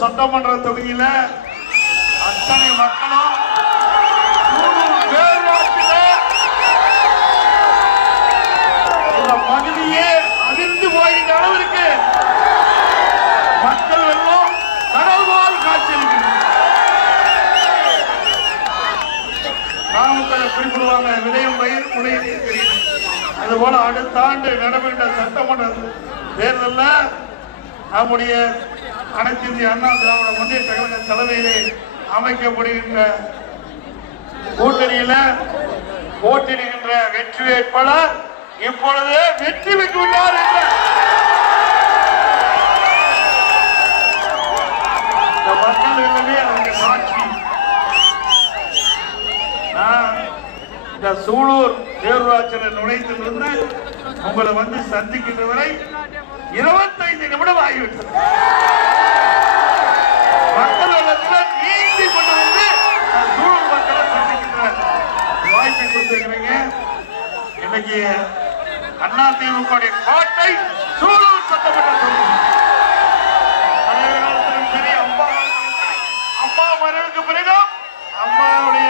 சட்டமன்ற தொகுதியில அத்தனை மக்களும் பகுதியே அதிர்ந்து போகின்ற அளவிற்கு மக்கள் எல்லாம் கடவுள் காட்சியளிக்கிறது கிராமத்தில் குறிப்பிடுவாங்க விதையும் பயிர் முனையில் தெரியும் அதுபோல அடுத்த ஆண்டு நடைபெற்ற சட்டமன்ற தேர்தலில் நம்முடைய அனைத்திந்திய அண்ணா திராவிட முன்னேற்ற கழக தலைமையிலே அமைக்கப்படுகின்ற கூட்டணியில போட்டியிடுகின்ற வெற்றி வேட்பாளர் இப்பொழுது வெற்றி பெற்றுள்ளார் என்ற இந்த மக்கள் எல்லாமே அதற்கு சாட்சி. நான் இந்த சூலூர் பேரூராட்சியில் நுழைந்திலிருந்து உங்களை வந்து சந்திக்கின்ற வரை இருபத்தைந்து நிமிடம் ஆகிவிட்டது. கொடுத்திருக்கிறீங்க. இன்னைக்கு அண்ணா திமுக கோட்டை சூழல் சட்டமன்ற தொகுதி. சரி அம்மா அம்மா மறைவுக்கு பிறகும் அம்மாவுடைய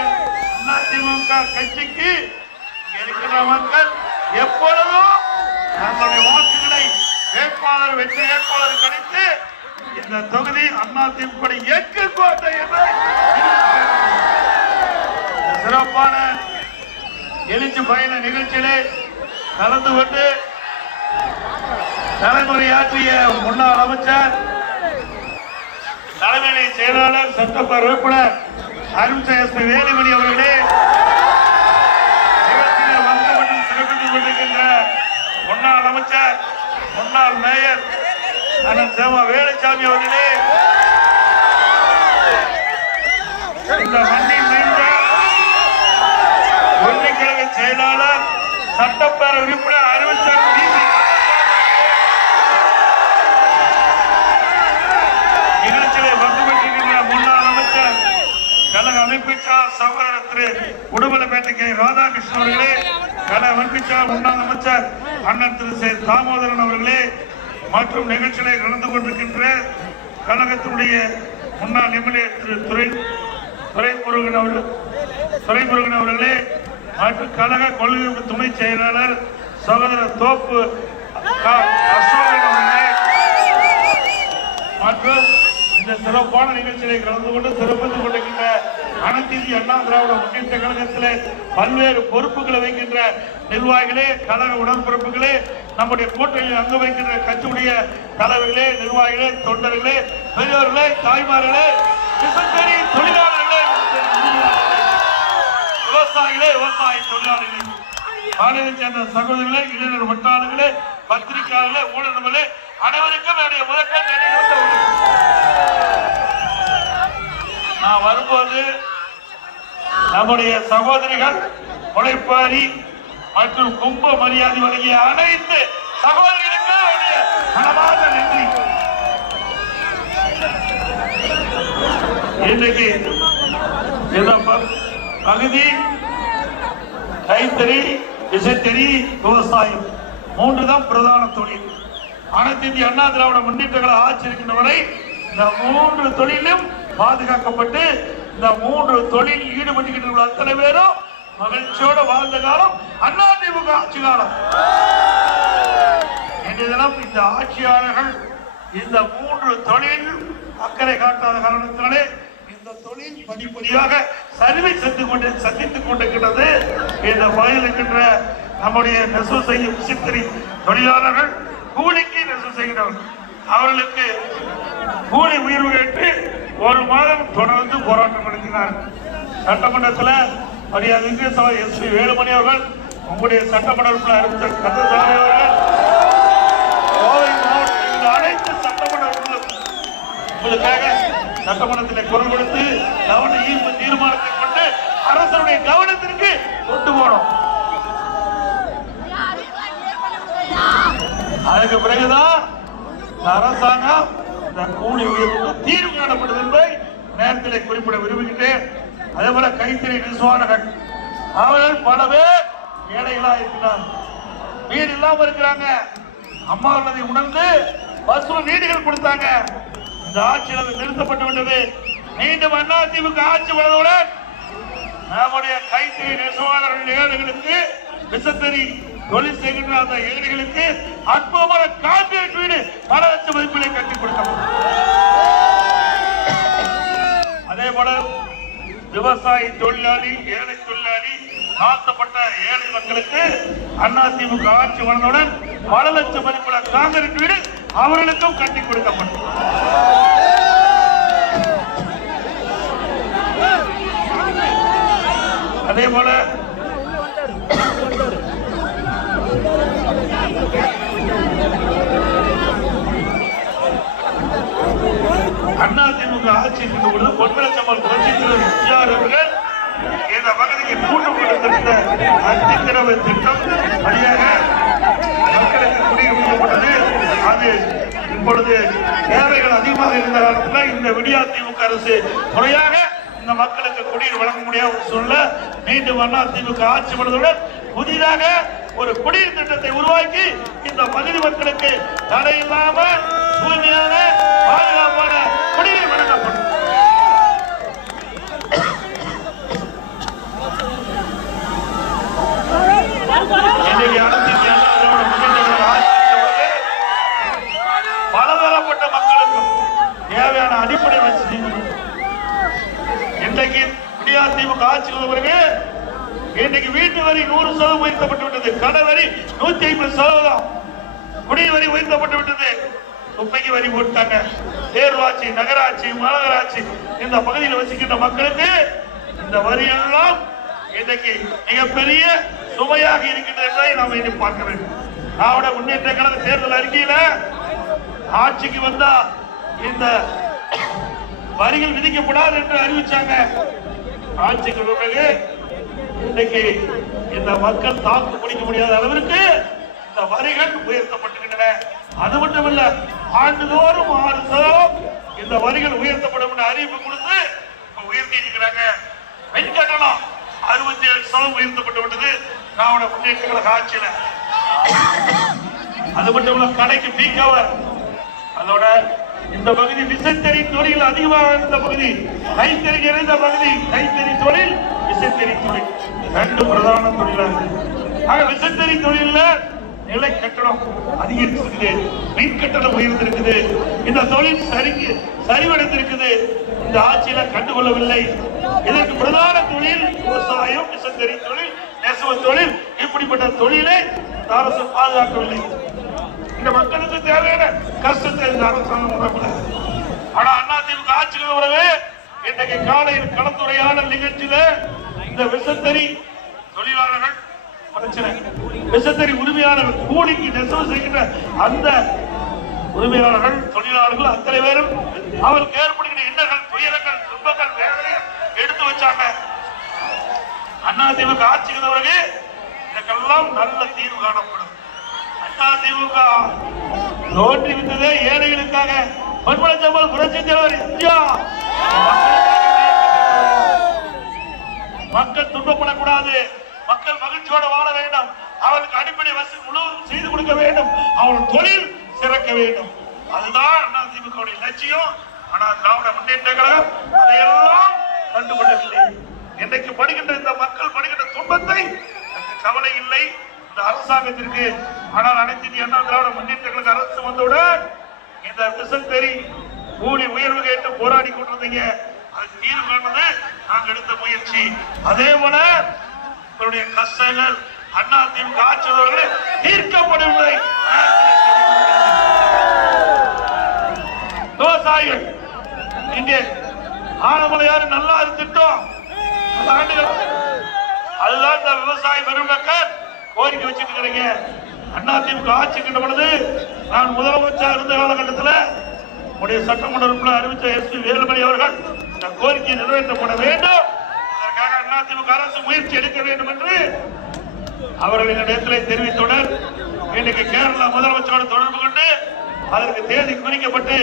அதிமுக கட்சிக்கு இருக்கிற மக்கள் எப்பொழுதும் தங்களுடைய வாக்குகளை வேட்பாளர் வெற்றி வேட்பாளர் கிடைத்து இந்த தொகுதி அதிமுக எக்கு கோட்டை என்று சிறப்பான எழுச்சி பயண நிகழ்ச்சியிலே கலந்து கொண்டு தலைமுறையாற்றிய முன்னாள் அமைச்சர் தலைமை செயலாளர் சட்டப்பேர் உறுப்பினர் அருண் எஸ் வேலுமணி அவர்களே நிகழ்ச்சியிலே வந்து மற்றும் சிறப்பித்துக் கொண்டிருக்கின்ற முன்னாள் அமைச்சர் முன்னாள் மேயர் அண்ணன் சேமா வேலுசாமி அவர்களே இந்த மண்ணின் செயலாளர் சட்டப்பேரவை உறுப்பினர் அறிவிச்சர் நிகழ்ச்சியிலே வந்து கொண்டிருக்கின்ற முன்னாள் அமைச்சர் கழக அமைப்பிச்சார் சகோதரர் திரு ராதாகிருஷ்ணன் அவர்களே கழக அமைப்பிச்சார் முன்னாள் அமைச்சர் அண்ணன் திரு சே. தாமோதரன் அவர்களே மற்றும் நிகழ்ச்சியிலே கலந்து கொண்டிருக்கின்ற கழகத்தினுடைய முன்னாள் எம்எல்ஏ திரு துறை துறைமுருகன் அவர்கள் துறைமுருகன் அவர்களே மற்றும் கழக கொள்கை துணை செயலாளர் சகோதரர் தோப்பு அசோகன் அவர்களே மற்றும் இந்த சிறப்பான நிகழ்ச்சியை கலந்து கொண்டு சிறப்பித்துக் கொண்டிருக்கின்ற அனைத்து அண்ணா திராவிட முன்னேற்ற கழகத்திலே பல்வேறு பொறுப்புகளை வைக்கின்ற நிர்வாகிகளே கழக உடன்பிறப்புகளே நம்முடைய கூட்டணியில் அங்கு வைக்கின்ற கட்சியுடைய தலைவர்களே நிர்வாகிகளே தொண்டர்களே பெரியவர்களே தாய்மார்களே தொழிலாளர் விவசாயிகளே விவசாய தொழிலாளர்களே மாநிலம் சேர்ந்த சகோதரர்களே இளைஞர் வட்டாளர்களே பத்திரிகையாளர்களே ஊடகங்களே அனைவருக்கும் என்னுடைய முதற்கண் நான் வரும்போது நம்முடைய சகோதரிகள் உழைப்பாரி மற்றும் கும்ப மரியாதை வழங்கிய அனைத்து சகோதரிகளுக்கு என்னுடைய நன்றி. இன்றைக்கு ப- பகுதி கைத்தறி விசைத்தறி விவசாயம். மூன்று தான் பிரதான தொழில். அனைத்து இந்திய அண்ணா திராவிட முன்னேற்றங்களை கழக ஆட்சி இருக்கின்ற வரை இந்த மூன்று தொழிலும் பாதுகாக்கப்பட்டு இந்த மூன்று தொழில் ஈடுபட்டுக்கின்ற அத்தனை பேரும் மகிழ்ச்சியோட வாழ்ந்த காலம் அண்ணா திமுக ஆட்சி காலம். இன்றைய தினம் இந்த ஆட்சியாளர்கள் இந்த மூன்று தொழில் அக்கறை காட்டாத காரணத்தினாலே தொழில் படிப்படியாக சரிவை சென்று கொண்டு சந்தித்துக் கொண்டிருக்கிறது இந்த பகுதியில் இருக்கின்ற நம்முடைய நெசவு செய்யும் விசித்திரி தொழிலாளர்கள் கூலிக்கு நெசவு செய்கிறவர்கள் அவர்களுக்கு கூலி உயர்வு கேட்டு ஒரு மாதம் தொடர்ந்து போராட்டம் நடத்தினார். சட்டமன்றத்தில் மரியாதைக்கு சபை எஸ் பி வேலுமணி அவர்கள் உங்களுடைய சட்டமன்ற அறிவித்த கந்தசாமி அவர்கள் கோவை மாவட்டத்தில் அனைத்து சட்டமன்ற உங்களுக்காக சட்டமன்றத்தில் குரல் கொடுத்து கவன ஈர்ப்பு தீர்மானத்தை கொண்டு அரசனுடைய கவனத்திற்கு கொண்டு போனோம். அதுக்கு பிறகுதான் அரசாங்கம் இந்த கூலி உயர்வுக்கு தீர்வு காணப்படுது என்பதை நேரத்தில் குறிப்பிட விரும்புகின்றேன். அதே போல கைத்தறி நெசவாளர்கள் அவர்கள் பல பேர் ஏழைகளா இருக்கிறார் வீடு இல்லாம இருக்கிறாங்க. அம்மா உள்ளதை உணர்ந்து பஸ்ல வீடுகள் கொடுத்தாங்க. இந்த ஆட்சியில் நிறுத்தப்பட்டு விட்டது. மீண்டும் அண்ணா திமுக ஆட்சி வந்தவுடன் நம்முடைய கைத்தறி நெசவாளர்கள் ஏழைகளுக்கு விசத்தறி தொழில் செய்கின்ற அந்த ஏழைகளுக்கு அற்புதமான கான்கிரீட் வீடு பல லட்சம் மதிப்பிலே கட்டி கொடுக்கப்படும் அதே போல விவசாயி தொழிலாளி ஏழை தொழிலாளி தாழ்த்தப்பட்ட ஏழை மக்களுக்கு அண்ணா திமுக ஆட்சி வந்தவுடன் பல லட்சம் மதிப்புள்ள காங்கிரீட் வீடு அவர்களுக்கும் கட்டி கொடுக்கப்படும் அதே போல அண்ணா திமுக ஆட்சி இருக்கின்ற பொழுது பொன்மலச்சம்மல் புரட்சி தலைவர் அவர்கள் இந்த பகுதிக்கு கூட்டு கொடுத்திருந்த அத்திக்கிழமை திட்டம் வழியாக மக்களுக்கு குடியிருக்கப்பட்டது அது இப்பொழுது தேவைகள் அதிகமாக இருந்த காலத்தில் இந்த விடியா திமுக அரசு முறையாக இந்த மக்களுக்கு குடிநீர் வழங்க முடியாத ஒரு சூழ்நிலை மீண்டும் அண்ணா திமுக ஆட்சி பண்ணுவதுடன் புதிதாக ஒரு குடிநீர் திட்டத்தை உருவாக்கி இந்த பகுதி மக்களுக்கு தடையில்லாமல் தூய்மையான பாதுகாப்பான குடிநீர் வழங்கப்படும் இன்னைக்கு அனைத்து இந்திய அண்ணா திராவிட முன்னேற்ற கழக ஆட்சி அமைச்ச பொழுது பலதரப்பட்ட மக்களுக்கும் தேவையான அடிப்படை வசதி இன்றைக்கு இந்தியா திமுக ஆட்சி வந்த பிறகு இன்றைக்கு வீட்டு வரி நூறு சதவீதம் உயர்த்தப்பட்டு விட்டது கடை வரி நூத்தி ஐம்பது சதவீதம் குடி வரி உயர்த்தப்பட்டு விட்டது குப்பைக்கு தேர்வாட்சி நகராட்சி மாநகராட்சி இந்த பகுதியில் வசிக்கின்ற மக்களுக்கு இந்த வரி எல்லாம் இன்றைக்கு மிகப்பெரிய சுமையாக இருக்கின்றது என்பதை நாம் இனி பார்க்க வேண்டும். திராவிட முன்னேற்ற கழக தேர்தல் அறிக்கையில ஆட்சிக்கு வந்தா இந்த வரிகள் விதிக்கப்படாது என்று அறிவிச்சாங்க. ஆட்சிக்கு பிறகு இன்னைக்கு இந்த மக்கள் தாக்கு பிடிக்க முடியாத அளவிற்கு இந்த வரிகள் உயர்த்தப்பட்டுகின்றன. அது மட்டுமல்ல ஆண்டுதோறும் ஆறு சதவீதம் இந்த வரிகள் உயர்த்தப்படும் அறிவிப்பு கொடுத்து உயர்த்தி இருக்கிறாங்க மின் அறுபத்தி ஏழு சதவீதம் உயர்த்தப்பட்டு விட்டது திராவிட முன்னேற்ற கழக ஆட்சியில. அது மட்டும் இல்ல கடைக்கு பீ கவர் அதோட இந்த பகுதி விசைத்தறி தொழில் அதிகமாக இருந்த பகுதி கைத்தறி நிறைந்த பகுதி கைத்தறி தொழில் விசைத்தறி தொழில். ரெண்டு பிரதான தொழிலாக இருக்கு. ஆக விசைத்தறி தொழில்ல நிலை கட்டணம் அதிகரித்திருக்குது. மின் கட்டணம் உயர்ந்திருக்குது. இந்த தொழில் சரிக்கு சரிவடைந்திருக்குது. இந்த ஆட்சியில கண்டுகொள்ளவில்லை. இதற்கு பிரதான தொழில் விவசாயம் விசைத்தறி தொழில் நெசவு தொழில். இப்படிப்பட்ட தொழிலை இந்த அரசு பாதுகாக்கவில்லை. இந்த மக்களுக்கு தேவையான கஷ்டத்தை இந்த அரசாங்கம் உணரல ஆனா அண்ணா திமுக ஆட்சிக்கு பிறகு இன்றைக்கு காலையில் கலந்துரையாடல் நிகழ்ச்சியில இந்த விசத்தறி தொழிலாளர்கள் விசத்தறி உரிமையாளர்கள் கூலிக்கு நெசவு செய்கின்ற அந்த உரிமையாளர்கள் தொழிலாளர்கள் அத்தனை பேரும் அவருக்கு ஏற்படுகிற இன்னல்கள் துயரங்கள் துன்பங்கள் வேதனைகள் எடுத்து வச்சாங்க. அண்ணா திமுக ஆட்சிக்கு பிறகு இதற்கெல்லாம் நல்ல தீர்வு காணப்படும். அண்ணா திமுக தோன்றி விட்டதே ஏழைகளுக்காக. பொன்மலை ஜம்மல் புரட்சி தலைவர் இந்தியா! மக்கள் துன்பப்படக்கூடாது. மக்கள் மகிழ்ச்சியோட வாழ வேண்டும். அவர்களுக்கு அடிப்படை வசதி முழுவதும் செய்து கொடுக்க வேண்டும். அவர்கள் தொழில் சிறக்க வேண்டும். அதுதான் அண்ணா திமுக லட்சியம். ஆனால் திராவிட முன்னேற்ற கழகம் அதையெல்லாம் கண்டுகொள்ளவில்லை. இன்றைக்கு படுகின்ற இந்த மக்கள் படுகின்ற துன்பத்தை கவலை இல்லை இந்த அரசாங்கத்திற்கு. ஆனால் அனைத்து அண்ணா திராவிட முன்னேற்ற கழக அரசு வந்தவுடன் இந்த தெரி கூலி உயர்வு கேட்டு போராடி கொண்டிருந்தீங்க. அது தீர்வு காண்பது நாங்கள் எடுத்த முயற்சி. அதே போல உங்களுடைய கஷ்டங்கள் அண்ணா திமுக ஆட்சியாளர்களே தீர்க்கப்படவில்லை விவசாயிகள் இங்கே ஆனமலையாறு நல்லா இருந்துட்டோம். அதுதான் இந்த விவசாய பெருமக்கள் கோரிக்கை வச்சுட்டு இருக்கிறீங்க அண்ணா திமுக ஆட்சி கண்ட பொழுது நான் முதலமைச்சர் இருந்த காலகட்டத்தில் உடைய சட்டமன்ற உறுப்பினர் அறிவித்த எஸ் பி வேலுமணி அவர்கள் இந்த கோரிக்கையை நிறைவேற்றப்பட வேண்டும். அதற்காக அண்ணா திமுக அரசு முயற்சி எடுக்க வேண்டும் என்று அவர்கள் இந்த நேரத்தில் தெரிவித்தவுடன் இன்னைக்கு கேரளா முதலமைச்சரோடு தொடர்பு கொண்டு அதற்கு தேதி குறிக்கப்பட்டு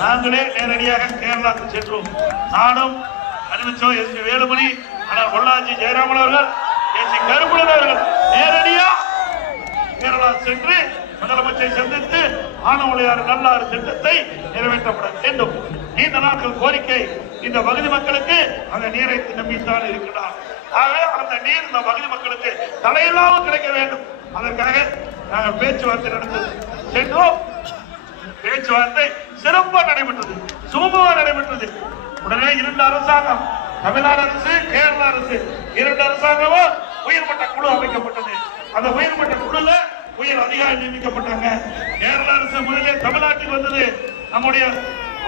நாங்களே நேரடியாக கேரளாவுக்கு சென்றோம். நானும் அறிவிச்சோம் எஸ் பி வேலுமணி ஆனால் பொள்ளாச்சி ஜெயராமன் அவர்கள் எஸ் சி கருப்புடன் அவர்கள் நேரடியா கேரளா சென்று முதலமைச்சரை சந்தித்து ஆனமலையார் நல்லாறு திட்டத்தை நிறைவேற்றப்பட வேண்டும். நீண்ட நாட்கள் கோரிக்கை. இந்த பகுதி மக்களுக்கு அந்த நீரை நம்பித்தான் இருக்கிறார் ஆகவே அந்த நீர் இந்த பகுதி மக்களுக்கு தலையில்லாமல் கிடைக்க வேண்டும். அதற்காக நாங்கள் பேச்சுவார்த்தை நடந்தது சென்றோம். பேச்சுவார்த்தை சிறப்பாக நடைபெற்றது. சுமூகமாக நடைபெற்றது. உடனே இரண்டு அரசாங்கம் தமிழ்நாடு அரசு கேரள அரசு. இரண்டு அரசாங்கமும் உயர்மட்ட குழு அமைக்கப்பட்டது. அந்த உயர்மட்ட குழுல உயர் அதிகாரி நியமிக்கப்பட்டாங்க. கேரள அரசு முதலே தமிழ்நாட்டுக்கு வந்தது. நம்முடைய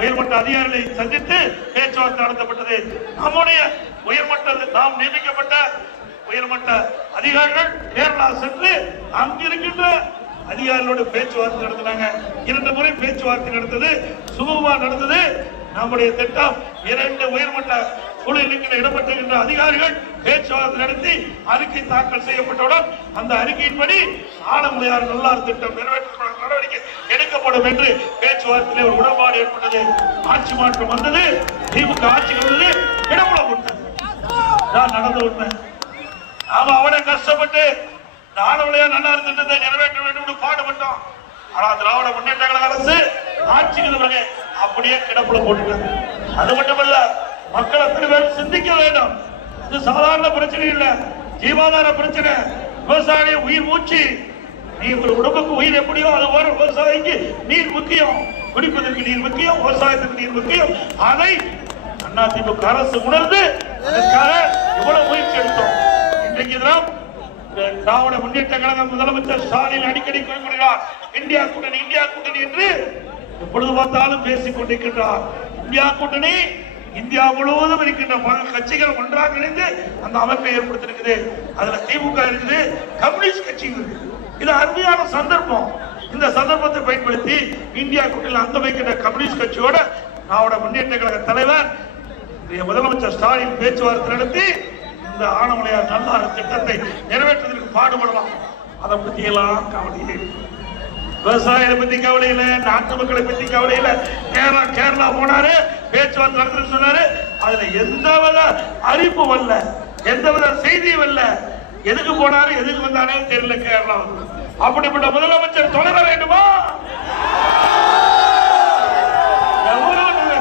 உயர்மட்ட அதிகாரிகளை சந்தித்து பேச்சுவார்த்தை நடத்தப்பட்டது. நம்முடைய உயர்மட்ட நாம் நியமிக்கப்பட்ட உயர்மட்ட அதிகாரிகள் கேரளா சென்று அங்கிருக்கின்ற அதிகாரிகளோடு பேச்சுவார்த்தை நடத்தினாங்க. இரண்டு முறை பேச்சுவார்த்தை நடந்தது சுமூகமா நடந்தது. நம்முடைய திட்டம் இரண்டு உயர்மட்ட குழு எண்ணிக்கையில் இடம்பெற்றிருக்கின்ற அதிகாரிகள் பேச்சுவார்த்தை நடத்தி அறிக்கை தாக்கல் செய்யப்பட்டவுடன் அந்த அறிக்கையின்படி ஆலமுடையார் நல்லார் திட்டம் நிறைவேற்ற நடவடிக்கை எடுக்கப்படும் என்று பேச்சுவார்த்தையிலே ஒரு உடன்பாடு ஏற்பட்டது. ஆட்சி மாற்றம் வந்தது. திமுக ஆட்சிக்கு வந்தது இடம்பெற விட்டது நான் நடந்த உண்மை. நாம அவனை கஷ்டப்பட்டு நானுடைய நல்லார் திட்டத்தை நிறைவேற்ற வேண்டும் என்று பாடுபட்டோம். ஆனா திராவிட முன்னேற்ற கழக அரசு ஆட்சிக்கு அப்படியே கிடப்புல போட்டுட்டாங்க. அது மட்டுமல்ல மக்கள் அத்தனை பேர் சிந்திக்க வேண்டும். இது சாதாரண பிரச்சனை இல்ல. ஜீவாதார பிரச்சனை. விவசாய உயிர் மூச்சு. நீ ஒரு உடம்புக்கு உயிர் எப்படியோ அது ஒரு விவசாயிக்கு நீர் முக்கியம். குடிப்பதற்கு நீர் முக்கியம் விவசாயத்துக்கு நீர் முக்கியம். அதை அதிமுக அரசு உணர்ந்து அதற்காக இவ்வளவு முயற்சி எடுத்தோம். இன்றைக்கு தான் திராவிட முன்னேற்ற கழகம் முதலமைச்சர் ஸ்டாலின் அடிக்கடி குறிப்பிடுகிறார் இந்தியா கூட்டணி இந்தியா கூட்டணி என்று எப்பொழுது பார்த்தாலும் பேசிக் கொண்டிருக்கின்றார். இந்தியா கூட்டணி இந்தியா முழுவதும் இருக்கின்ற பல கட்சிகள் ஒன்றாக இணைந்து அந்த அமைப்பை ஏற்படுத்திருக்குது அதுல திமுக இருக்குது கம்யூனிஸ்ட் கட்சி இருக்குது. இது அருமையான சந்தர்ப்பம். இந்த சந்தர்ப்பத்தை பயன்படுத்தி இந்தியா கூட்டணியில் அந்த வைக்கின்ற கம்யூனிஸ்ட் கட்சியோட திராவிட முன்னேற்ற கழக தலைவர் முதலமைச்சர் ஸ்டாலின் பேச்சுவார்த்தை நடத்தி இந்த ஆனமலையார் நல்லாறு திட்டத்தை நிறைவேற்றுவதற்கு பாடுபடலாம். அதை பத்தி எல்லாம் கவலை விவசாயிகளை பத்தி கவலை இல்ல நாட்டு மக்களை பத்தி கவலை இல்ல. கேரளா கேரளா போனாரு பேச்சுவார்த்தை நடத்துன்னு சொன்னாரு. அதுல எந்த வித அறிப்பு வரல எந்த வித செய்தியும் வரல. எதுக்கு போனாரு எதுக்கு வந்தானே தெரியல கேரளா வந்து. அப்படிப்பட்ட முதலமைச்சர் தொடர வேண்டுமா?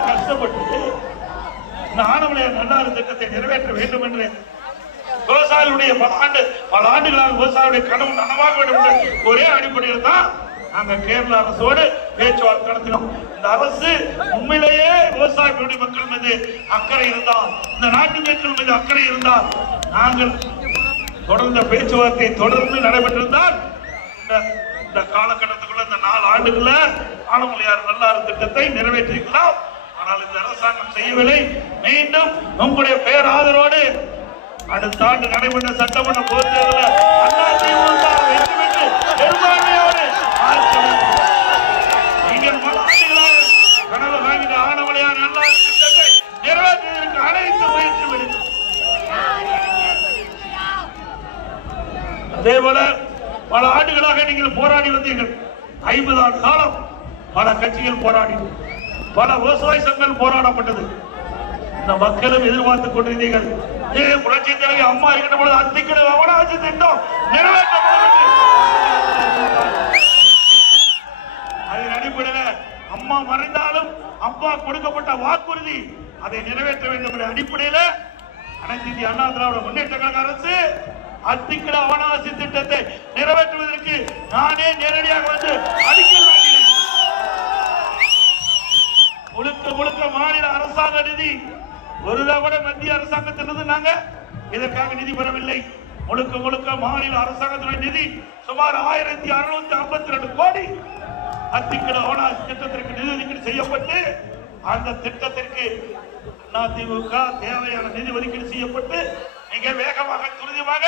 கஷ்டப்பட்டு இந்த ஆனமலையார் நல்லாறு திட்டத்தை நிறைவேற்ற வேண்டும் என்று விவசாயிகளுடைய பல ஆண்டு பல ஆண்டுகளாக விவசாயிகளுடைய கனவு நனவாக வேண்டும் ஒரே அடிப்படையில் தான் நாங்க கேரள அரசோடு பேச்சுவார்த்தை நடத்தினோம் இந்த அரசு உண்மையிலேயே விவசாயிகளுடைய மக்கள் மீது அக்கறை இருந்தால் இந்த நாட்டு மக்கள் மீது அக்கறை இருந்தால் நாங்கள் தொடர்ந்த பேச்சுவார்த்தை தொடர்ந்து நடைபெற்றிருந்தால் இந்த இந்த காலகட்டத்துக்குள்ள இந்த நாலு ஆண்டுக்குள்ள ஆனமலையார் நல்லாறு திட்டத்தை நிறைவேற்றிக்கலாம் ஆனால் இந்த அரசாங்கம் செய்யவில்லை. மீண்டும் உங்களுடைய பேராதரவோடு அடுத்த ஆண்டு நடைபெற்ற சட்டமன்ற பொதுத் தேர்தலில் அதிமுக வெற்றி அதே போல பல ஆண்டுகளாக நீங்கள் போராடி வந்தீர்கள். ஐம்பது ஆண்டு காலம் பல கட்சிகள் போராடி பல விவசாய சங்கங்கள் போராடப்பட்டது. இந்த மக்களும் எதிர்பார்த்துக் கொண்டிருந்தீர்கள். ஏ புரட்சி தலைவி அம்மா இருக்கின்ற பொழுது அத்திக்கிட அவனாட்சி திட்டம் நிறைவேற்றப்படும் அதன் அடிப்படையில் அம்மா மறைந்தாலும் அப்பா கொடுக்கப்பட்ட வாக்குறுதி அதை நிறைவேற்ற வேண்டும் என்ற அடிப்படையில் அனைத்து இந்திய அண்ணா திராவிட முன்னேற்ற கழக அரசு அத்திக்கிட அவனாசி திட்டத்தை நிறைவேற்றுவதற்கு நானே நேரடியாக வந்து அடிக்கல் முழுக்க முழுக்க மாநில அரசாங்க நிதி ஒரு கூட மத்திய அரசாங்கத்திலிருந்து நாங்க இதற்காக நிதி பெறவில்லை. முழுக்க முழுக்க மாநில அரசாங்கத்துடைய நிதி சுமார் ஆயிரத்தி அறுநூத்தி ஐம்பத்தி ரெண்டு கோடி. அத்திக்கட ஓனாஸ் திட்டத்திற்கு நிதி ஒதுக்கீடு செய்யப்பட்டு அந்த திட்டத்திற்கு அதிமுக தேவையான நிதி ஒதுக்கீடு செய்யப்பட்டு மிக வேகமாக துரிதமாக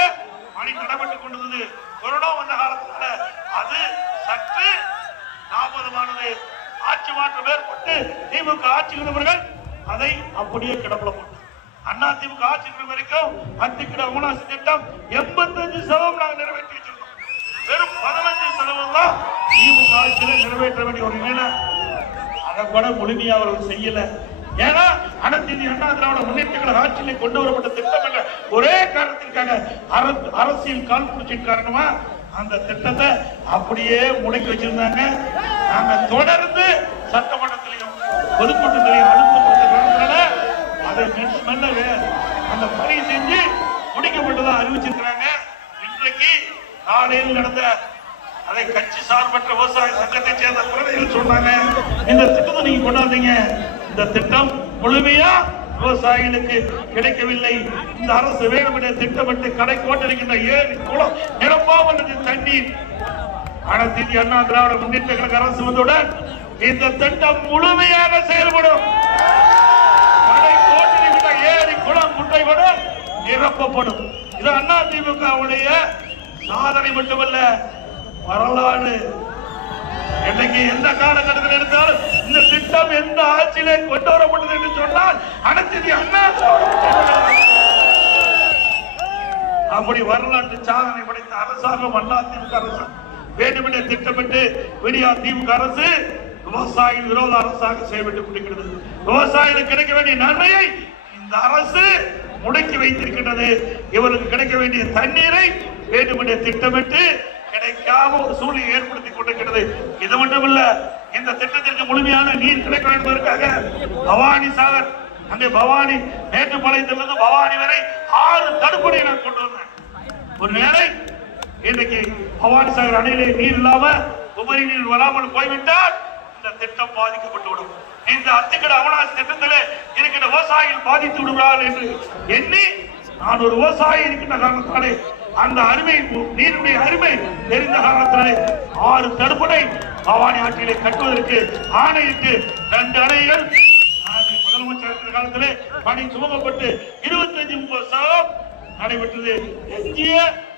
பணி நடைபெற்றுக் கொண்டிருந்தது. கொரோனா வந்த காலத்தினால அது சற்று தாமதமானது. ஆட்சி மாற்றம் ஏற்பட்டு திமுக ஆட்சி இருந்தவர்கள் அதை அப்படியே கிடப்பில போட்டார் அண்ணா திமுக ஆட்சி இருக்கிற வரைக்கும் அத்திக்கிட ஊனாசி திட்டம் எண்பத்தஞ்சு சதவீதம் நாங்கள் நிறைவேற்றி வச்சிருக்கோம் வெறும் பதினஞ்சு சதவீதம் தான் தீவு ஆட்சியில நிறைவேற்ற வேண்டிய ஒரு நிலை. அதை கூட முழுமையா அவர்கள் செய்யல. ஏன்னா அனைத்து இந்திய அண்ணா திராவிட முன்னேற்ற கழக ஆட்சியிலே கொண்டு வரப்பட்ட திட்டம் என்ற ஒரே காரணத்திற்காக அர- அரசியல் கால் புடிச்சின் காரணமா அந்த திட்டத்தை அப்படியே முடக்கி வச்சிருந்தாங்க. நாங்க தொடர்ந்து சட்டமன்றத்திலையும் பொதுக்கூட்டத்திலையும் அழுத்தம் கொடுத்ததுனால அதை மெல்ல வே- அந்த பணி செஞ்சு முடிக்கப்பட்டதா அறிவிச்சிருக்கிறாங்க. இன்றைக்கு காலையில் நடந்த அதை கட்சி சார்பற்ற விவசாய சங்கத்தை சேர்ந்த பிரதிகள் சொன்னாங்க இந்த திட்டத்தை நீங்க கொண்டாந்தீங்க இந்த திட்டம் முழுமையா விவசாயிகளுக்கு கிடைக்கவில்லை. இந்த அரசு வேணுமென திட்டமிட்டு கடை கோட்டிருக்கின்ற ஏழு குளம் நிரம்பாமல் தண்ணீர் அனைத்து அண்ணா திராவிட முன்னேற்ற கழக அரசு வந்தவுடன் இந்த திட்டம் முழுமையாக செயல்படும். கடை கோட்டிருக்கின்ற ஏரி குளம் குட்டைகளுடன் நிரப்பப்படும். இது அண்ணா திமுகவுடைய சாதனை மட்டுமல்ல. வரலாறு. இன்னைக்கு எந்த காலகட்டத்தில் எடுத்தாலும் இந்த திட்டம் எந்த ஆட்சியிலே கொண்டு வரப்பட்டது என்று சொன்னால் அனைத்து அண்ணா அப்படி வரலாற்று சாதனை படைத்த அரசாங்கம் அண்ணா திமுக அரசு. வேண்டுமென திட்டமிட்டு விடியா திமுக அரசு விவசாயிகள் விரோத அரசாக செயல்பட்டுக் கொண்டிருக்கிறது. விவசாயிகளுக்கு கிடைக்க வேண்டிய நன்மையை இந்த அரசு முடக்கி வைத்திருக்கின்றது. இவருக்கு கிடைக்க வேண்டிய தண்ணீரை வேண்டுமென திட்டமிட்டு கிடைக்காம ஒரு சூழ்நிலை ஏற்படுத்தி கொண்டிருக்கிறது. இது மட்டுமல்ல இந்த திட்டத்திற்கு முழுமையான நீர் கிடைக்க வேண்டும் என்பதற்காக பவானி சாகர் அங்கே பவானி மேட்டுப்பாளையத்திலிருந்து பவானி வரை ஆறு தடுப்பணை நான் கொண்டு வந்தேன். ஒரு வேளை இன்றைக்கு பவானி சாகர் அணையிலே நீர் இல்லாம உபரி நீர் வராமல் போய்விட்டால் இந்த திட்டம் பாதிக்கப்பட்டு விடும். இந்த அத்துக்கட அவனாசி திட்டத்திலே இருக்கின்ற விவசாயிகள் பாதித்து விடுகிறார்கள் என்று எண்ணி நான் ஒரு விவசாயி இருக்கின்ற காரணத்தாலே அந்த அருமை நீருடைய அருமை தெரிந்த காலத்திலே ஆறு தடுப்பணை பவானி ஆற்றிலே கட்டுவதற்கு ஆணையிட்டு ரெண்டு அணைகள் முதலமைச்சர் காலத்திலே பணி துவங்கப்பட்டு இருபத்தஞ்சு முப்பது சதம் நடைபெற்றது. எஞ்சிய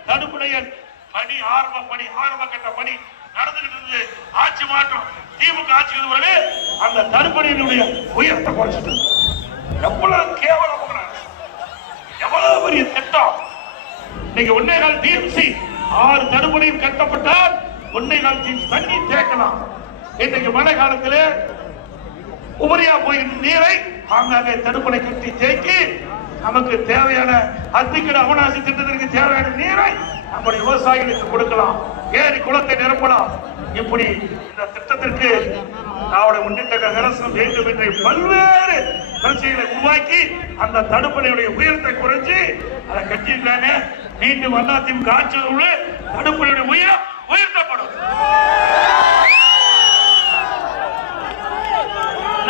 தடுப்பணையன் பணி ஆரம்ப பணி ஆரம்ப கட்ட பணி நடந்துகிட்டு இருந்தது ஆட்சி மாற்றம் திமுக ஆட்சிக்கு வந்த பிறகு அந்த தடுப்பணையினுடைய உயரத்தை குறைச்சிட்டு எவ்வளவு கேவலம் எவ்வளவு பெரிய திட்டம். இன்னைக்கு ஒன்னே கால் டிஎம்சி ஆறு தடுப்பணையும் கட்டப்பட்டால் ஒன்னே கால் டிஎம்சி தண்ணி தேக்கலாம். இன்றைக்கு மழை காலத்தில் உபரியா போயிருந்த நீரை ஆங்காங்கே தடுப்பணை கட்டி தேக்கி நமக்கு தேவையான அத்திக்கட அவனாசி திட்டத்திற்கு தேவையான நீரை நம்முடைய விவசாயிகளுக்கு கொடுக்கலாம். ஏரி குளத்தை நிரப்பலாம். இப்படி இந்த திட்டத்திற்கு திராவிட முன்னிட்ட கழக அரசு வேண்டும் என்ற பல்வேறு பிரச்சனைகளை உருவாக்கி அந்த தடுப்பணையுடைய உயரத்தை குறைஞ்சி அதை கட்டியிருக்காங்க மீண்டும் அதிமுக ஆட்சியில் தடுப்பணையுடைய உயரம் உயர்த்தப்படும்.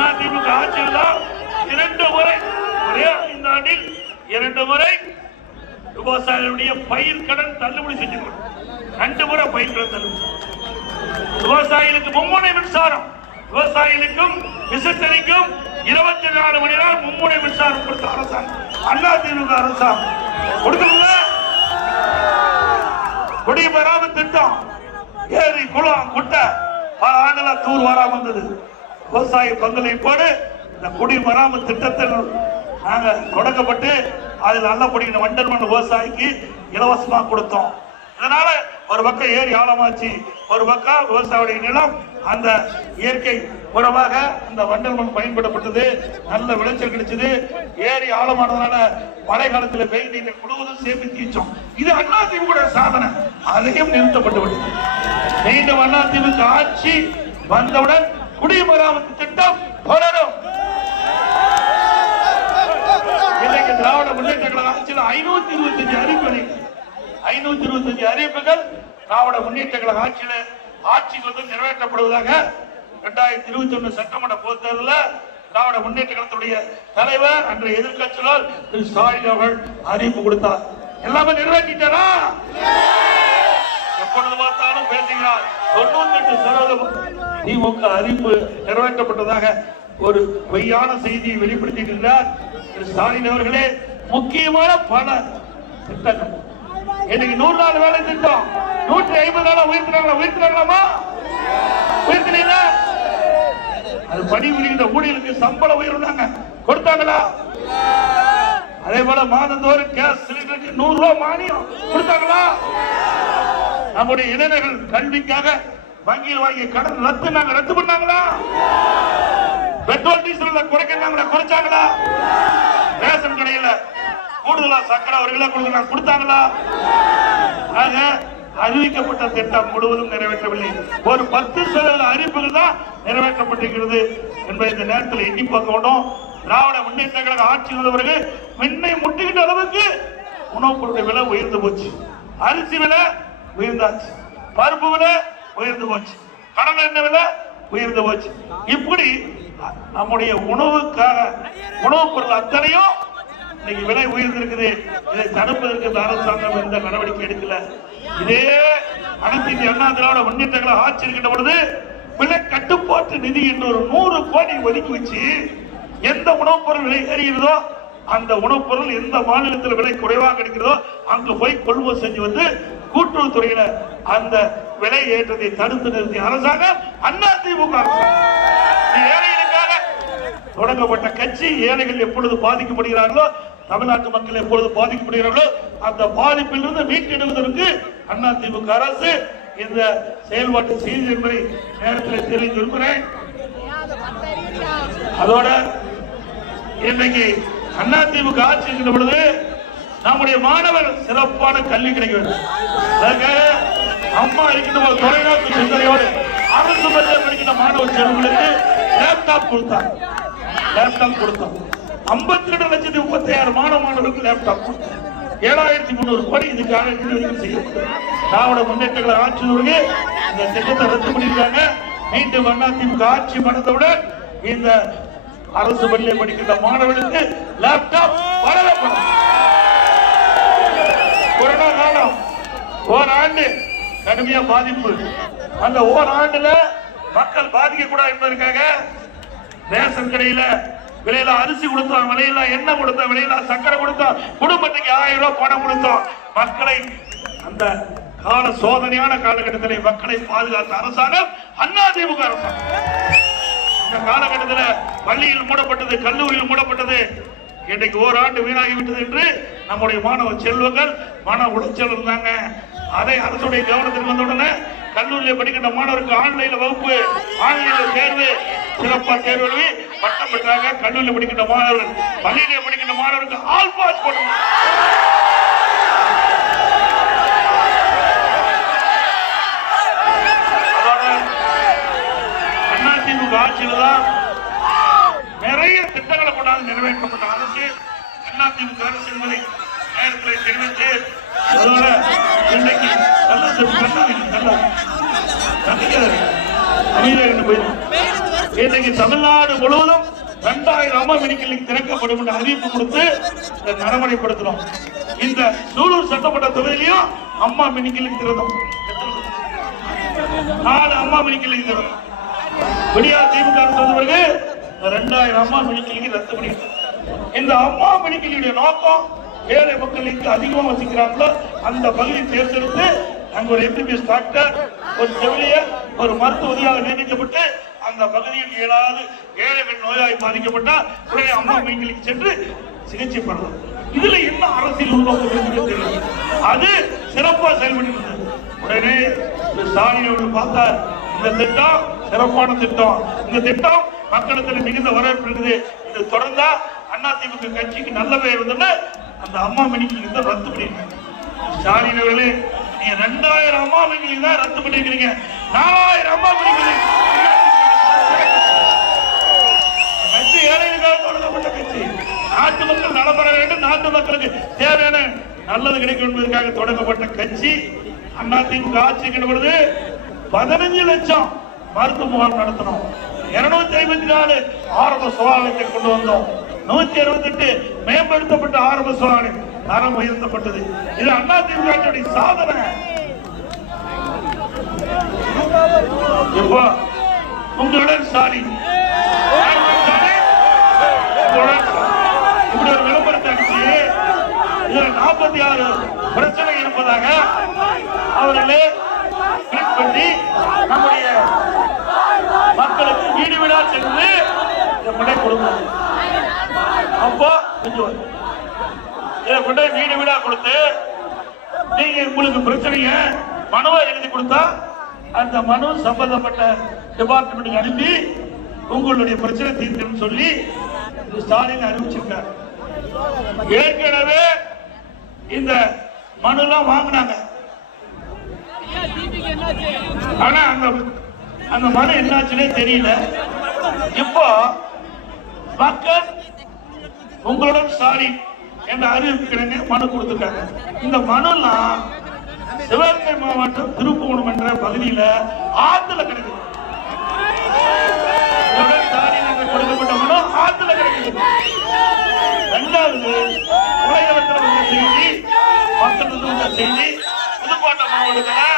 அதிமுக ஆட்சியில் தான் இரண்டு முறை ஒரே இந்த ஆண்டில் இரண்டு முறை விவசாயிகளுடைய பயிர் கடன் தள்ளுபடி செஞ்சிருக்கணும் ரெண்டு முறை பயிர் கடன் தள்ளுபடி. விவசாயிகளுக்கு மும்முனை மின்சாரம் விவசாயிகளுக்கும் விசத்தறிக்கும் இருபத்தி நாலு மணி நேரம் மும்முனை மின்சாரம் கொடுத்த அரசாங்கம். அண்ணா திமுக அரசாங்கம். கொடுக்கல குடிமராம திட்டம். ஏரி குளம் குட்டை. பல ஆண்டுகளா தூர் வராம இருந்தது. விவசாய பங்களிப்போடு இந்த குடிமராம திட்டத்தில் நாங்க தொடங்கப்பட்டு அதில் நல்லபடியான வண்டல் மண் விவசாயிக்கு இலவசமா கொடுத்தோம். இதனால ஒரு பக்கம் ஏரி ஆழமாச்சு ஒரு பக்கம் விவசாயிய நிலம் அந்த இயற்கை உரமாக அந்த வண்டல் மண் பயன்படுத்தப்பட்டது. நல்ல விளைச்சல் கிடைச்சது. ஏரி ஆழமானதுனால மழை காலத்துல வெயில் நீர் முழுவதும் சேமித்து வச்சோம். இது அண்ணா திமுக சாதனை. அதையும் நிறுத்தப்பட்டு விட்டது. மீண்டும் அண்ணா திமுக ஆட்சி வந்தவுடன் குடிமராமத்து திட்டம் தொடரும். இன்னைக்கு திராவிட முன்னேற்ற கழக ஆட்சியில் ஐநூத்தி இருபத்தஞ்சு அறிவிப்பு ஐநூத்தி இருபத்தஞ்சு அறிவிப்புகள் திராவிட முன்னேற்ற கழக ஆட்சியில் ஆட்சிக்கு வந்து நிறைவேற்றப்படுவதாக இரண்டாயிரத்தி இருபத்தி ஒண்ணு சட்டமன்ற பொது தேர்தலில் திராவிட முன்னேற்ற கழகத்துடைய தலைவர் அன்றைய எதிர்க்கட்சியாளர் திரு ஸ்டாலின் அவர்கள் அறிவிப்பு கொடுத்தார். எல்லாமே நிறைவேற்றிட்டாரா? எப்பொழுது பார்த்தாலும் பேசுகிறார். தொண்ணூத்தி எட்டு சதவீதம் திமுக அறிவிப்பு நிறைவேற்றப்பட்டதாக ஒரு பொய்யான செய்தியை வெளிப்படுத்தியிருக்கிறார் திரு ஸ்டாலின் அவர்களே. முக்கியமான பல திட்டங்கள். இன்னைக்கு நூறு நாள் வேலை திட்டம். நூற்றி ஐம்பது நாளா உயர்த்தினாங்களா? உயர்த்தினாங்களாமா? உயர்த்தினீங்களா அது பணிபுரிகின்ற ஊழியர்களுக்கு சம்பள உயர்வுனாங்க கொடுத்தாங்களா? அதே போல மாதந்தோறும் கேஸ் சிலிண்டருக்கு நூறு ரூபாய் மானியம். கொடுத்தாங்களா? நம்முடைய இளைஞர்கள் கல்விக்காக வங்கியில் வாங்கிய கடன் ரத்து நாங்க ரத்து பண்ணாங்களா? பெட்ரோல் டீசல் குறைக்கிறாங்களா குறைச்சாங்களா? ரேஷன் கடையில கூடுதலா சக்கரை ஒரு கிலோ கொடுக்கலாம் கொடுத்தாங்களா? ஆக அறிவிக்கப்பட்ட திட்டம் முழுவதும் நிறைவேற்றவில்லை. ஒரு பத்து சதவீத அறிவிப்புகள் தான் நிறைவேற்றப்பட்டிருக்கிறது என்பதை இந்த நேரத்தில் எண்ணி பார்க்க வேண்டும் திராவிட முன்னேற்ற கழக ஆட்சி வந்தவர்கள் மின்னை முட்டுகின்ற அளவுக்கு உணவுப் பொருளுடைய விலை உயர்ந்து போச்சு. அரிசி விலை உயர்ந்தாச்சு. பருப்பு விலை உயர்ந்து போச்சு. கடன் எண்ணெய் விலை உயர்ந்து போச்சு. இப்படி நம்முடைய உணவுக்காக உணவுப் பொருள் அத்தனையும் இன்னைக்கு விலை உயர்ந்திருக்குது. இதை தடுப்பதற்கு இந்த அரசாங்கம் எந்த நடவடிக்கை எடுக்கல. இதே அனைத்து இந்திய அண்ணா திராவிட முன்னேற்றங்களை ஆட்சி இருக்கின்ற பொழுது விலை கட்டுப்பாட்டு நிதி என்று ஒரு நூறு கோடி ஒதுக்கி வச்சு எந்த உணவுப் பொருள் விலை ஏறுகிறதோ அந்த உணவுப் பொருள் எந்த மாநிலத்தில் விலை குறைவாக கிடைக்கிறதோ அங்கு போய் கொள்முதல் செஞ்சு வந்து கூட்டுறவுத்துறையில அந்த விலை ஏற்றத்தை தடுத்து நிறுத்திய அரசாங்கம் அண்ணா திமுக. ஏழைகளுக்காக தொடங்கப்பட்ட கட்சி ஏழைகள் எப்பொழுது பாதிக்கப்படுகிறார்களோ தமிழ்நாட்டு மக்கள் எப்பொழுது பாதிக்கப்படுகிறார்களோ அந்த பாதிப்பிலிருந்து மீட்டெடுவதற்கு அண்ணா திமுக அரசு இந்த செயல்பாட்டை செய்து என்பதை நேரத்தில் தெரிவித்திருக்கிறேன் அதோட இன்னைக்கு அண்ணா திமுக ஆட்சி இருக்கின்ற பொழுது நம்முடைய மாணவர் சிறப்பான கல்வி கிடைக்க வேண்டும். அதுக்காக அம்மா இருக்கின்ற ஒரு தொலைநோக்கு சிந்தனையோடு அரசு பள்ளியில் படிக்கின்ற மாணவர் செல்வங்களுக்கு லேப்டாப் கொடுத்தார் லேப்டாப் கொடுத்தோம் ஐம்பத்தி ரெண்டு லட்சத்தி முப்பத்தி ஆறு மாணவ மாணவர்களுக்கு லேப்டாப் கொடுத்தோம் ஏழாயிரத்தி முந்நூறு கோடி இதுக்காக நிதியுதவி செய்யப்பட்டது திராவிட முன்னேற்ற ஆட்சியோடு இந்த திட்டத்தை ரத்து பண்ணியிருக்காங்க. மீண்டும் அதிமுக ஆட்சி மணந்தவுடன் இந்த அரசு பள்ளியில் படிக்கின்ற மாணவர்களுக்கு லேப்டாப் வழங்கப்படும் கொரோனா காலம். ஓராண்டு கடுமையா பாதிப்பு. அந்த ஓராண்டுல மக்கள் பாதிக்க கூடாது என்பதற்காக ரேஷன் கடையில விலையில அரிசி கொடுத்தோம் விலையில எண்ணெய் கொடுத்தோம் விலையில சக்கரை கொடுத்தோம் குடும்பத்துக்கு ஆயிரம் ரூபாய் பணம் கொடுத்தோம். மக்களை அந்த கால சோதனையான காலகட்டத்தில் மக்களை பாதுகாத்த அரசாங்கம் அண்ணா திமுக அரசாங்கம். இந்த காலகட்டத்தில் பள்ளியில் மூடப்பட்டது கல்லூரியில் மூடப்பட்டது. இன்றைக்கு ஓராண்டு வீணாகிவிட்டது என்று நம்முடைய மாணவ செல்வங்கள் மன உளைச்சல் இருந்தாங்க. அதை அரசுடைய கவனத்துக்கு வந்த உடனே கல்லூரியில் படிக்கின்ற மாணவருக்கு ஆன்லைன்ல வகுப்பு ஆன்லைன்ல தேர்வு சிறப்பா தேர்வு எழுதி பட்டம் பெற்றாங்க. கல்லூரியில் படிக்கின்ற மாணவர்கள் பள்ளியில படிக்கின்ற மாணவருக்கு ஆல் பாஸ் போட்டு அதிமுக ஆட்சியில் தான் நிறைய திட்டங்களை கொண்டாந்து நிறைவேற்றப்பட்ட அரசு அதிமுக அரசு என்பதை நேரத்தில் தெரிவித்து அதோட இன்னைக்கு நல்ல சிறப்பு கண்ணாடி போயிடும் இன்னைக்கு தமிழ்நாடு முழுவதும் இரண்டாயிரம் அம்மா மெடிக்கல் திறக்கப்படும் என்ற அறிவிப்பு கொடுத்து இதை நடைமுறைப்படுத்தணும் இந்த சூலூர் சட்டமன்ற தொகுதியிலையும் அம்மா மெடிக்கல் திறந்தோம். நாலு அம்மா மெடிக்கல் திறந்தோம். விடியா திமுக அரசு வந்த பிறகு ரெண்டாயிரம் அம்மா மெடிக்கலுக்கு ரத்து பண்ணிட்டு இந்த அம்மா மெடிக்கலுடைய நோக்கம் ஏழை மக்களுக்கு அதிகமாக வசிக்கிறாங்களோ அந்த பகுதி தேர்ந்தெடுத்து அங்க ஒரு எம்பிபிஎஸ் டாக்டர் ஒரு செவிலியர் ஒரு மருத்துவ உதவியாக நியமிக்கப்பட்டு அந்த பகுதியில் ஏதாவது ஏழைகள் நோயாய் பாதிக்கப்பட்டால் உடனே அம்மா மைங்களுக்கு சென்று சிகிச்சை பெறலாம். இதுல என்ன அரசியல் உருவாக்கம் தெரியல அது சிறப்பாக செயல்பட்டு உடனே ஸ்டாலின் அவர்கள் பார்த்தார் இந்த திட்டம் சிறப்பான திட்டம். இந்த திட்டம் மக்களிடத்தில் மிகுந்த வரவேற்பு இருக்குது. இது தொடர்ந்தா அதிமுக கட்சிக்கு நல்ல பெயர் வந்து அந்த அம்மா மணிக்கு ரத்து பண்ணியிருக்காங்க ஸ்டாலின் அவர்களே நீங்க ரெண்டாயிரம் அம்மா மணிக்கு தான் ரத்து பண்ணிருக்கீங்க நாலாயிரம் அம்மா மணிக்கு கட்சி ஏழைகளுக்காக தொடங்கப்பட்ட கட்சி. நாட்டு மக்கள் நலப்பெற வேண்டும். நாட்டு மக்களுக்கு தேவையான நல்லது கிடைக்கும் என்பதற்காக தொடங்கப்பட்ட கட்சி. அதிமுக ஆட்சிக்கு பொழுது பதினஞ்சு லட்சம் மருத்துவ முகாம் நடத்தணும். இருநூத்தி ஐம்பத்தி நாலு ஆரம்ப சுகாதாரத்தை கொண்டு வந்தோம். நூத்தி அறுபத்தி எட்டு மேம்படுத்தப்பட்ட ஆரம்ப சுகாதாரம் தரம் உயர்த்தப்பட்டது. இது அண்ணா ஆட்சியுடைய சாதனை. உங்களுடன் சாரி. இப்படி ஒரு விளம்பரத்தை அடிச்சு இதுல நாற்பத்தி ஆறு பிரச்சனை இருப்பதாக அவர்களே கிளிக் பண்ணி நம்முடைய மக்களுக்கு வீடு வீடா சென்று இந்த கொண்டே கொடுக்கணும் அப்போ கொஞ்சம் இதை கொண்டே வீடு வீடா கொடுத்து நீங்க உங்களுக்கு பிரச்சனைய மனுவை எழுதி கொடுத்தா அந்த மனு சம்பந்தப்பட்ட டிபார்ட்மெண்ட்டுக்கு அனுப்பி உங்களுடைய பிரச்சனை தீர்க்கணும்னு சொல்லி ஸ்டாலின் அறிவிச்சிருக்கார். ஏற்கனவே இந்த மனுலாம் வாங்கினாங்க. ஆனா அந்த அந்த மனு என்னாச்சுன்னே தெரியல. இப்போ மக்கள் உங்களுடன் ஸ்டாலின் என்ற அறிவிப்புக்கிழங்கு மனு கொடுத்துருக்காங்க. இந்த மனுலாம் சிவகங்கை மாவட்டம் திருப்பூணம் என்ற பகுதியில ஆத்துல கிடைக்குது. உங்களுடன் சாரி என்று கொடுக்கப்பட்ட மனு ஆத்துல கிடைக்குது. ரெண்டாவது உலகத்தில் உள்ள செய்தி மக்களுக்கு உள்ள செய்தி புதுக்கோட்டை மாவட்டத்தில்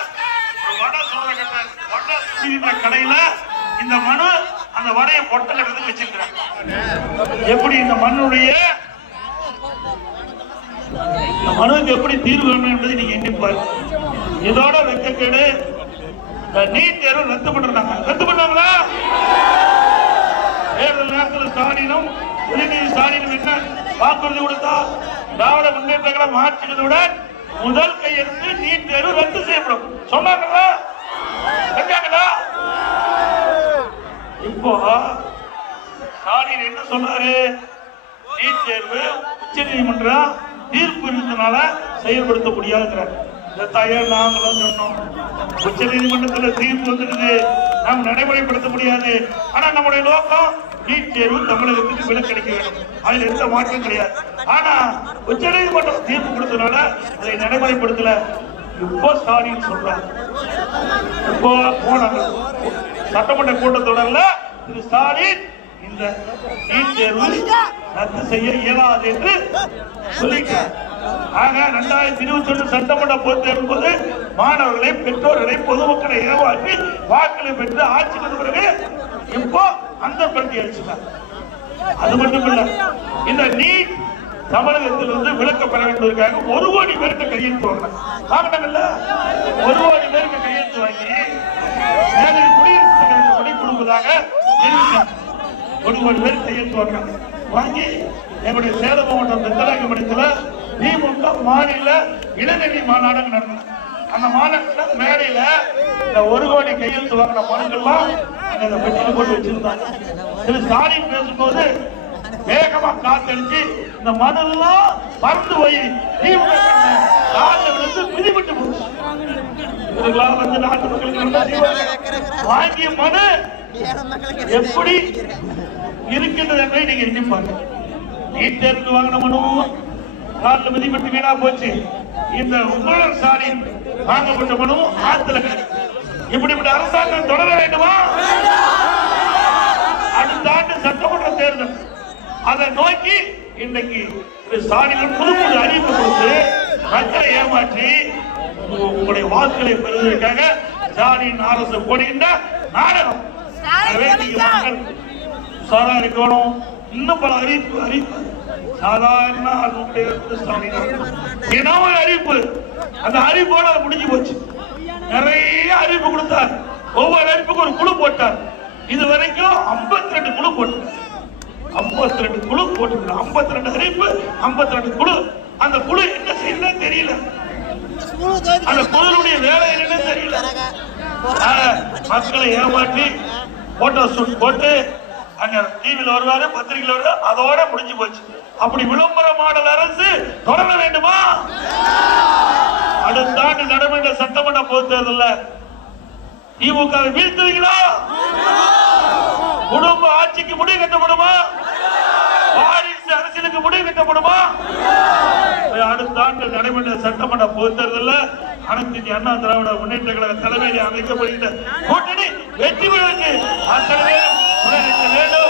ஒரு வடை சொல்ற கடை வடை சுடுகின்ற கடையில இந்த மனு அந்த வடையை பொட்டல் எடுத்து வச்சிருக்கிறாங்க. எப்படி இந்த மண்ணுடைய இந்த மனுவுக்கு எப்படி தீர்வு வேணும் என்பதை நீங்க எண்ணிப்பாரு இதோட வெக்கக்கேடு நீட் தேர்வு ரத்து பண்றாங்க ரத்து பண்ணாங்களா? தேர்தல் நேரத்தில் ஸ்டாலினும் உதயநிதி ஸ்டாலினும் என்ன வாக்குறுதி கொடுத்தா? திராவிட முன்னேற்ற கழகம் ஆட்சிகளுடன் முதல் கையெழுத்து நீட் தேர்வு ரத்து செய்யப்படும். சொன்னாங்களா? செஞ்சாங்களா? இப்போ ஸ்டாலின் என்ன சொன்னாரு? நீட் தேர்வு உச்ச நீதிமன்றம் தீர்ப்பு இருந்தனால செயல்படுத்த முடியாதுங்கிறாங்க. இதைத்தான் நாங்களும் சொன்னோம். உச்ச நீதிமன்றத்தில் தீர்ப்பு வந்துடுது. நாம் நடைமுறைப்படுத்த முடியாது. ஆனா நம்முடைய நோக்கம் நீட் தேர்வு தமிழகத்துக்கு விலக்களிக்க வேண்டும். அதில் எந்த மாற்றம் கிடையாது. ஆனா உச்ச நீதிமன்றம் தீர்ப்பு கொடுத்தனால அதை நடைமுறைப்படுத்தல. இப்போ ஸ்டாலின் சொல்றாங்க இப்போ போனாங்க. சட்டமன்ற கூட்டத்தொடர்ல திரு ஸ்டாலின் இந்த நீட் தேர்வு ரத்து செய்ய இயலாது என்று சொல்லிக்க. ஆக இரண்டாயிரத்தி இருபத்தி ஒன்று சட்டமன்ற பொறுத்த என்பது மாணவர்களை பெற்றோர்களை பொதுமக்களை ஏமாற்றி வாக்களை பெற்று ஆட்சி வந்த பிறகு இப்போ அந்த பண்டி அடிச்சுட்டார் அது மட்டும் இல்ல இந்த நீட் தமிழகத்திலிருந்து பெற வேண்டியதற்காக ஒரு கோடி பேருக்கு கையெழுத்து வாங்கினாங்க இல்ல ஒரு கோடி பேருக்கு கையெழுத்து வாங்கி மேலே குடியரசுத் தலைவர் படி கொடுப்பதாக தெரிவித்தார். ஒரு பேர் கையெழுத்து வாங்கி என்னுடைய சேலம் மாவட்டம் வெத்தலாங்கமடத்தில் திமுக மாநில இளநிலை மாநாடு நடந்தது. அந்த மாநாட்டில் மேடையில இந்த ஒரு கோடி கையெழுத்து வாங்கின மனுக்கள்லாம் அந்த பெட்டியில் போட்டு வச்சிருந்தாங்க. திரு ஸ்டாலின் பேசும்போது வேகமா காத்தடிச்சு இந்த மனெல்லாம் பறந்து போய் திமுக காலில் விழுந்து மிதிப்பட்டு போச்சு. இதெல்லாம் வந்து நாட்டு மக்களுக்கு வாங்கிய மனு எப்படி இருக்கின்றது என்பதை நீங்க எண்ணி பாருங்க. நீட் தேர்வு வாங்கின மனுவும் காலில் மிதிப்பட்டு வீணா போச்சு. இந்த உங்களோட சாரின் வாங்கப்பட்ட மனுவும் ஆத்துல இப்படிப்பட்ட அரசாங்கம் தொடர வேண்டுமா? அடுத்த ஆண்டு சட்டமன்ற தேர்தல். அதை நோக்கி இன்னைக்கு திரு ஸ்டாலின் புது புது அறிவிப்பு கொடுத்து மக்களை ஏமாற்றி உங்களுடைய வாக்குகளை பெறுவதற்காக ஸ்டாலின் அரசு போடுகின்ற நாடகம். உஷாரா இருக்கணும் இன்னும் பல அறிவிப்பு அறிவிப்பு. சாதாரண. தினம் ஒரு அறிவிப்பு. அந்த அறிவிப்போட முடிஞ்சு போச்சு. நிறைய அறிவிப்பு கொடுத்தார். ஒவ்வொரு அறிவிப்புக்கும் ஒரு குழு போட்டார். இது வரைக்கும் 52 ரெண்டு குழு போட்டார் 52 ரெண்டு குழு போட்டு 52 ரெண்டு அறிவிப்பு 52 ரெண்டு குழு. அந்த குழு என்ன செய்யணும்னு தெரியல. அந்த குழுவுடைய வேலை என்னன்னு தெரியல. மக்களை ஏமாற்றி போட்டோ ஷூட் போட்டு அங்க டிவியில் வருவாரு பத்திரிகையில் வருவாரு அதோட முடிஞ்சு போச்சு. அப்படி விளம்பர மாடல் அரசு தொடர வேண்டுமா? அடுத்த ஆண்டு நடைபெற்ற சட்டமன்ற பொது தேர்தலில் திமுக வீழ்த்துவீங்களா? குடும்ப ஆட்சிக்கு முடிவு கட்டப்படுமா? வாரிசு அரசியலுக்கு முடிவு கட்டப்படுமா? அடுத்த ஆண்டு நடைபெற்ற சட்டமன்ற பொது தேர்தலில் அனைத்து அண்ணா திராவிட முன்னேற்ற கழக தலைமையில் அமைக்கப்படுகின்ற கூட்டணி வெற்றி பெறுவதற்கு அத்தனை வேண்டும்.